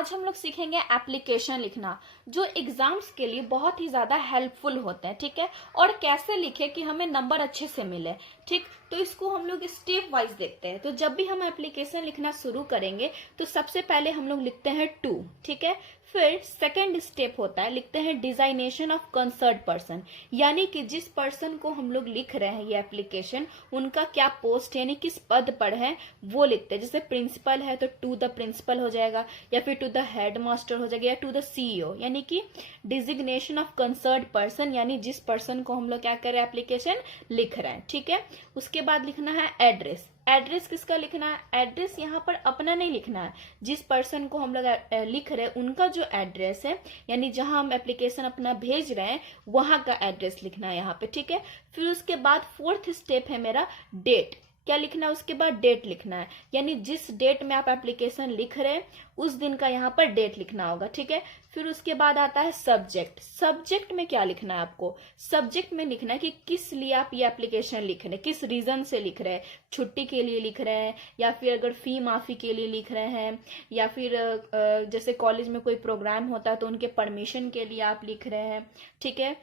आज हम लोग सीखेंगे एप्लीकेशन लिखना, जो एग्जाम्स के लिए बहुत ही ज्यादा हेल्पफुल होते हैं। ठीक है, और कैसे लिखे कि हमें नंबर अच्छे से मिले। ठीक, तो इसको हम लोग स्टेप वाइज देखते हैं। तो जब भी हम एप्लीकेशन लिखना शुरू करेंगे तो सबसे पहले हम लोग लिखते हैं टू। ठीक है, फिर सेकेंड स्टेप होता है, लिखते हैं डिजाइनेशन ऑफ कंसर्न पर्सन, यानी कि जिस पर्सन को हम लोग लिख रहे हैं ये एप्लीकेशन, उनका क्या पोस्ट यानी किस पद पर है वो लिखते हैं। जैसे प्रिंसिपल है तो टू द प्रिंसिपल हो जाएगा, या फिर टू द हेड मास्टर हो जाएगा, या टू द सीईओ, यानी कि डिजिग्नेशन ऑफ कंसर्न पर्सन, यानी जिस पर्सन को हम लोग क्या कर रहे हैं एप्लीकेशन लिख रहे हैं। ठीक है, उसके बाद लिखना है एड्रेस। एड्रेस किसका लिखना है? एड्रेस यहाँ पर अपना नहीं लिखना है, जिस पर्सन को हम लोग लिख रहे हैं उनका जो एड्रेस है, यानी जहां हम एप्लीकेशन अपना भेज रहे हैं वहां का एड्रेस लिखना है यहाँ पे। ठीक है, फिर उसके बाद फोर्थ स्टेप है मेरा डेट। क्या लिखना है? उसके बाद डेट लिखना है, यानी जिस डेट में आप एप्लीकेशन लिख रहे हैं उस दिन का यहाँ पर डेट लिखना होगा। ठीक है, फिर उसके बाद आता है सब्जेक्ट। सब्जेक्ट में क्या लिखना है आपको? सब्जेक्ट में लिखना है कि किस लिए आप ये एप्लीकेशन लिख रहे हैं, किस रीजन से लिख रहे हैं। छुट्टी के लिए लिख रहे हैं, या फिर अगर फी माफी के लिए लिख रहे हैं, या फिर जैसे कॉलेज में कोई प्रोग्राम होता है तो उनके परमिशन के लिए आप लिख रहे हैं। ठीक है,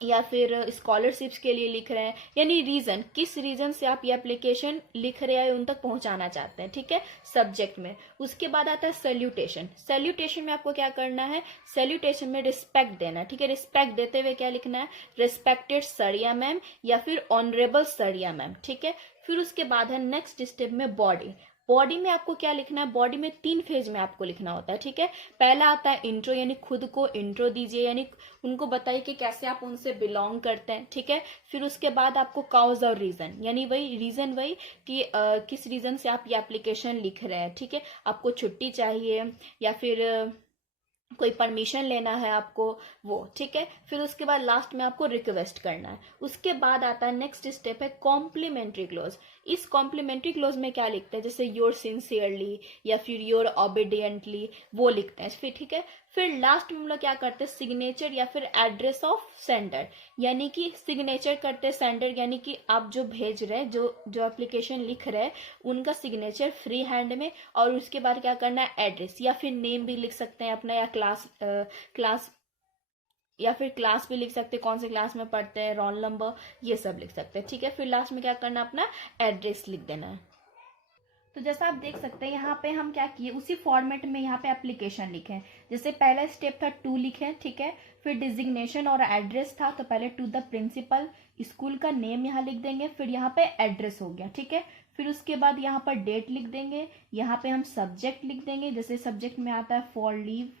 या फिर स्कॉलरशिप्स के लिए लिख रहे हैं, यानी रीजन, किस रीजन से आप ये एप्लीकेशन लिख रहे हैं उन तक पहुंचाना चाहते हैं। ठीक है, सब्जेक्ट में। उसके बाद आता है सैल्यूटेशन। सैल्यूटेशन में आपको क्या करना है? सैल्यूटेशन में रिस्पेक्ट देना है। ठीक है, रिस्पेक्ट देते हुए क्या लिखना है? रिस्पेक्टेड सर या मैम, या फिर ऑनरेबल सर या मैम। ठीक है, फिर उसके बाद है नेक्स्ट स्टेप में बॉडी। बॉडी में आपको क्या लिखना है? बॉडी में 3 फेज में आपको लिखना होता है। ठीक है, पहला आता है इंट्रो, यानी खुद को इंट्रो दीजिए, यानी उनको बताइए कि कैसे आप उनसे बिलोंग करते हैं। ठीक है, फिर उसके बाद आपको काउज और रीजन, यानी वही रीजन वही कि किस रीजन से आप ये एप्लीकेशन लिख रहे हैं। ठीक है, आपको छुट्टी चाहिए या फिर कोई परमिशन लेना है आपको, वो। ठीक है, फिर उसके बाद लास्ट में आपको रिक्वेस्ट करना है। उसके बाद आता है नेक्स्ट स्टेप है कॉम्प्लीमेंट्री क्लोज। इस कॉम्प्लीमेंट्री क्लोज में क्या लिखते हैं? जैसे योर सिंसियरली या फिर योर ओबीडियंटली, वो लिखते हैं। फिर ठीक है, फिर लास्ट में हम लोग क्या करते हैं? सिग्नेचर या फिर एड्रेस ऑफ सेंडर, यानी कि सिग्नेचर करते हैं सेंडर, यानी कि आप जो भेज रहे हैं, जो एप्लीकेशन लिख रहे हैं उनका सिग्नेचर फ्री हैंड में, और उसके बाद क्या करना है? एड्रेस या फिर नेम भी लिख सकते हैं अपना, या क्लास या फिर क्लास भी लिख सकते हैं, कौन से क्लास में पढ़ते हैं, रोल नंबर, ये सब लिख सकते हैं। ठीक है, फिर लास्ट में क्या करना है? अपना एड्रेस लिख देना है। तो जैसा आप देख सकते हैं यहाँ पे हम क्या किए, उसी फॉर्मेट में यहाँ पे एप्लीकेशन लिखे हैं। जैसे पहला स्टेप था टू लिखे, ठीक है, फिर डिजिग्नेशन और एड्रेस था, तो पहले टू द प्रिंसिपल, स्कूल का नेम यहाँ लिख देंगे, फिर यहाँ पे एड्रेस हो गया। ठीक है, फिर उसके बाद यहाँ पर डेट लिख देंगे, यहाँ पे हम सब्जेक्ट लिख देंगे, जैसे सब्जेक्ट में आता है फॉर लीव।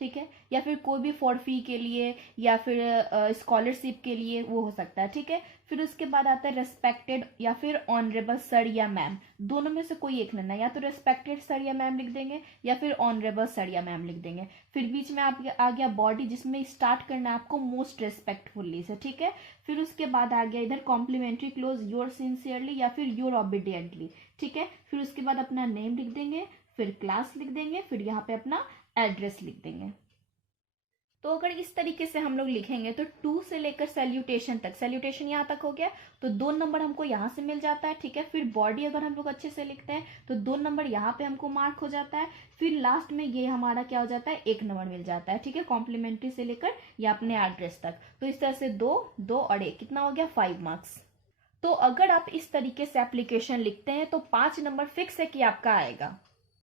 ठीक है, या फिर कोई भी फॉर फी के लिए, या फिर स्कॉलरशिप के लिए वो हो सकता है। ठीक है, फिर उसके बाद आता है रेस्पेक्टेड या फिर ऑनरेबल सर या मैम, दोनों में से कोई एक लेना, या तो रेस्पेक्टेड सर या मैम लिख देंगे, या फिर ऑनरेबल सर या मैम लिख देंगे। फिर बीच में आप आ गया बॉडी, जिसमें स्टार्ट करना है आपको मोस्ट रेस्पेक्टफुल्ली से। ठीक है, फिर उसके बाद आ गया इधर कॉम्प्लीमेंट्री क्लोज, योर सिंसियरली या फिर योर ओबीडियंटली। ठीक है, फिर उसके बाद अपना नेम लिख देंगे, फिर क्लास लिख देंगे, फिर यहाँ पे अपना एड्रेस लिख देंगे। तो अगर इस तरीके से हम लोग लिखेंगे तो टू से लेकर सैल्यूटेशन तक, सैल्यूटेशन यहाँ तक हो गया तो 2 नंबर हमको यहाँ से मिल जाता है। ठीक है, फिर बॉडी अगर हम लोग अच्छे से लिखते हैं तो 2 नंबर यहाँ पे हमको मार्क हो जाता है। फिर लास्ट में ये हमारा क्या हो जाता है? 1 नंबर मिल जाता है। ठीक है, कॉम्प्लीमेंट्री से लेकर या अपने एड्रेस तक। तो इस तरह से 2, 2 और 1 कितना हो गया? 5 मार्क्स। तो अगर आप इस तरीके से एप्लीकेशन लिखते हैं तो 5 नंबर फिक्स है कि आपका आएगा।